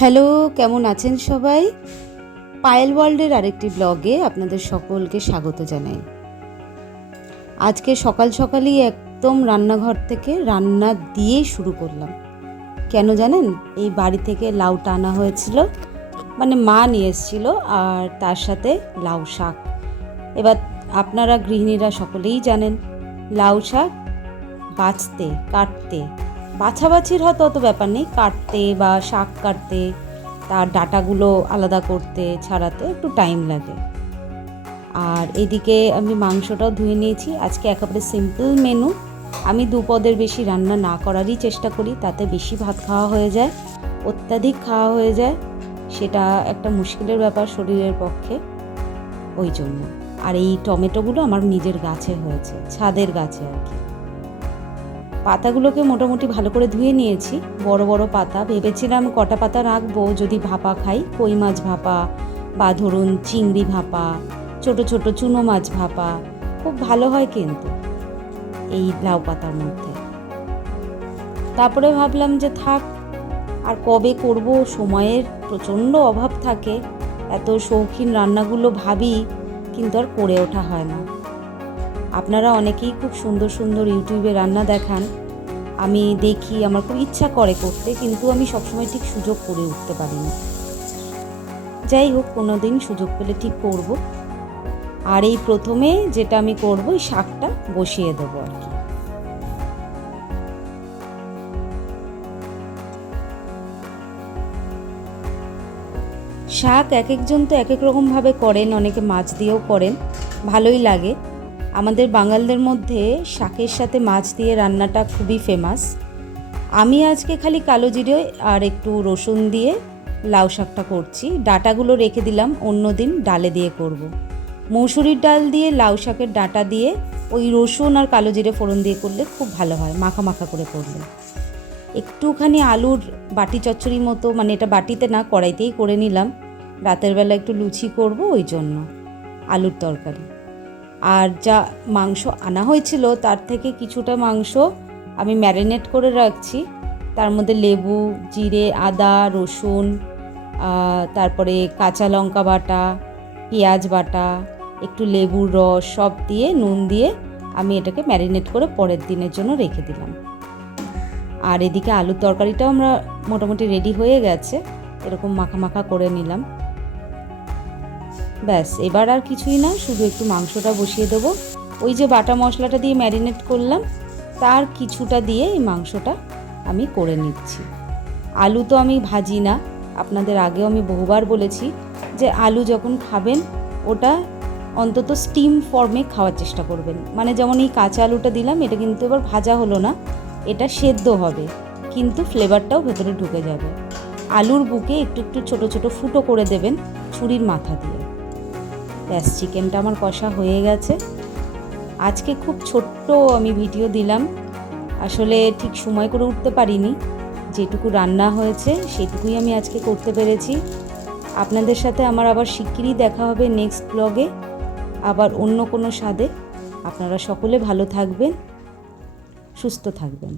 Hello, কেমন আছেন সবাই? পায়েল ওয়ার্ল্ডের আরেকটি ব্লগে আপনাদের সকলকে স্বাগত জানাই। আজকে সকাল সকালই একদম রান্নাঘর থেকে রান্না দিয়েই শুরু করলাম। কেন জানেন? এই বাড়ি থেকে লাউটা আনা হয়েছিল, মানে মা নিয়ে এসেছিল, আর তার সাথে লাউ শাক। এবার আপনারা গৃহিণীরা সকলেই জানেন লাউ শাক বাছতে কাটতে বাছাবাছির হয়তো অত ব্যাপার নেই, কাটতে বা শাক কাটতে তার ডাঁটাগুলো আলাদা করতে ছাড়াতে একটু টাইম লাগে। আর এদিকে আমি মাংসটাও ধুয়ে নিয়েছি। আজকে একেবারে সিম্পল মেনু। আমি দুপদের বেশি রান্না না করারই চেষ্টা করি, তাতে বেশি ভাত খাওয়া হয়ে যায়, অত্যাধিক খাওয়া হয়ে যায়, সেটা একটা মুশকিলের ব্যাপার শরীরের পক্ষে। ওই জন্য। আর এই টমেটোগুলো আমার নিজের গাছে হয়েছে, ছাদের গাছে আর কি। পাতাগুলোকে মোটামুটি ভালো করে ধুয়ে নিয়েছি, বড় বড় পাতা। ভেবেছিলাম কটা পাতা রাখবো যদি ভাপা খাই, কই মাছ ভাপা বা ধরুন চিংড়ি ভাপা, ছোট ছোট চুনো মাছ ভাপা, খুব ভালো হয় কিন্তু এই লাউ পাতার মধ্যে। তারপরে ভাবলাম যে থাক, আর কবে করব, সময়ের প্রচণ্ড অভাব থাকে। এত শৌখিন রান্নাগুলো ভাবি, কিন্তু আর করে ওঠা হয় না। আপনারা অনেকেই খুব সুন্দর সুন্দর ইউটিউবে রান্না দেখান, আমি দেখি, আমার খুব ইচ্ছা করে করতে, কিন্তু আমি সবসময় ঠিক সুযোগ করে উঠতে পারি না। যাই হোক, কোনো দিন সুযোগ পেলে ঠিক করব। আর এই প্রথমে যেটা আমি করব, এই শাকটা বসিয়ে দেবো আর কি। শাক এক একজন তো এক এক রকমভাবে করেন, অনেকে মাছ দিয়েও করেন, ভালোই লাগে। আমাদের বাঙালদের মধ্যে শাকের সাথে মাছ দিয়ে রান্নাটা খুবই ফেমাস। আমি আজকে খালি কালো জিরে আর একটু রসুন দিয়ে লাউ শাকটা করছি। ডাঁটাগুলো রেখে দিলাম, অন্য দিন ডালে দিয়ে করব। মসুরির ডাল দিয়ে লাউ শাকের ডাঁটা দিয়ে ওই রসুন আর কালো জিরে ফোড়ন দিয়ে করলে খুব ভালো হয়, মাখা মাখা করে করলে। একটুখানি আলুর বাটি চচ্চড়ি মতো, মানে এটা বাটিতে না, কড়াইতেই করে নিলাম। রাতের বেলা একটু লুচি করব, ওই জন্য আলুর তরকারি। আর যা মাংস আনা হয়েছিল তার থেকে কিছুটা মাংস আমি ম্যারিনেট করে রাখছি। তার মধ্যে লেবু, জিরে, আদা, রসুন, তারপরে কাঁচা লঙ্কা বাটা, পেঁয়াজ বাটা, একটু লেবুর রস, সব দিয়ে নুন দিয়ে আমি এটাকে ম্যারিনেট করে পরের দিনের জন্য রেখে দিলাম। আর এদিকে আলুর তরকারিটাও আমরা মোটামুটি রেডি হয়ে গেছে, এরকম মাখা মাখা করে নিলাম। ব্যাস, এবার আর কিছুই না, শুধু একটু মাংসটা বসিয়ে দেবো। ওই যে বাটা মশলাটা দিয়ে ম্যারিনেট করলাম, তার কিছুটা দিয়ে এই মাংসটা আমি করে নিচ্ছি। আলু তো আমি ভাজি না, আপনাদের আগেও আমি বহুবার বলেছি যে আলু যখন খাবেন ওটা অন্তত স্টিম ফর্মে খাওয়ার চেষ্টা করবেন। মানে যেমন এই কাঁচা আলুটা দিলাম, এটা কিন্তু এবার ভাজা হলো না, এটা সেদ্ধ হবে, কিন্তু ফ্লেভারটাও ভেতরে ঢুকে যাবে। আলুর বুকে একটু একটু ছোট ছোট ফুটো করে দেবেন ছুরির মাথা দিয়ে। ব্যাস, চিকেনটা আমার কষা হয়ে গেছে। আজকে খুব ছোট্ট আমি ভিডিও দিলাম, আসলে ঠিক সময় করে উঠতে পারিনি। যেটুকু রান্না হয়েছে সেটুকুই আমি আজকে করতে পেরেছি। আপনাদের সাথে আমার আবার শিগগিরই দেখা হবে নেক্সট ব্লগে, আবার অন্য কোনো স্বাদে। আপনারা সকলে ভালো থাকবেন, সুস্থ থাকবেন।